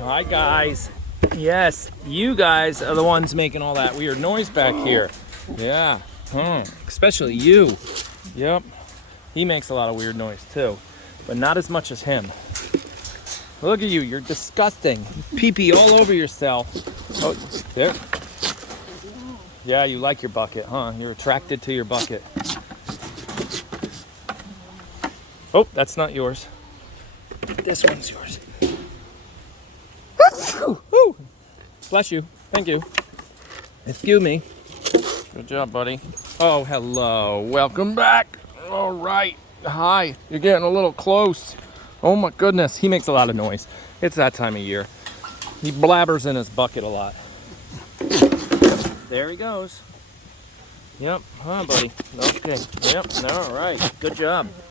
Hi, guys. Yes, you guys are the ones making all that weird noise back here. Yeah, especially you. Yep, he makes a lot of weird noise too, but not as much as him. Look at you, you're disgusting. Pee-pee all over yourself. Oh, there. Yeah, you like your bucket, huh? You're attracted to your bucket. Oh, that's not yours. This one's yours. Woo! Bless you. Thank you. Excuse me. Good job, buddy. Oh, hello. Welcome back. All right. Hi. You're getting a little close. Oh, my goodness. He makes a lot of noise. It's that time of year. He blabbers in his bucket a lot. There he goes. Yep. Huh, buddy. Okay. Yep. All right. Good job.